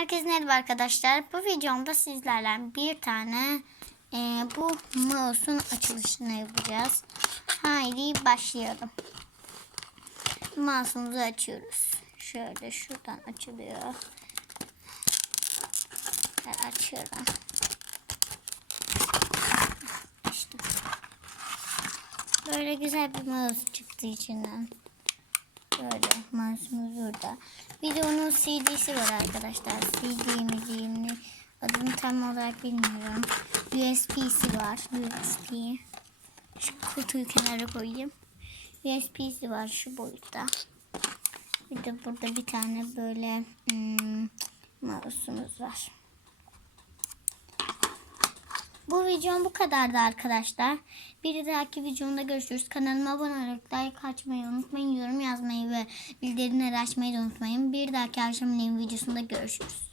Herkese merhaba arkadaşlar. Bu videomda sizlerle bir tane e, bu mouse'un açılışını yapacağız. Haydi başlayalım. Mouse'umuzu açıyoruz. Şöyle şuradan açılıyor. Ben açıyorum. İşte. Böyle güzel bir mouse çıktı içinden. Böyle mouse'umuz burada. Bir de onun CD'si var arkadaşlar. CD mi diyeyim mi? Adını tam olarak bilmiyorum. USB'si var. USB. Şu kutuyu kenara koyayım. USB'si var şu boyutta. Bir de burada bir tane böyle hmm, mouse'umuz var. Bu videom bu kadardı arkadaşlar. Bir dahaki videomda görüşürüz. Kanalıma abone olarak like açmayı unutmayın. Yorum yazmayı ve bildirimleri açmayı da unutmayın. Bir dahaki akşam videosunda görüşürüz.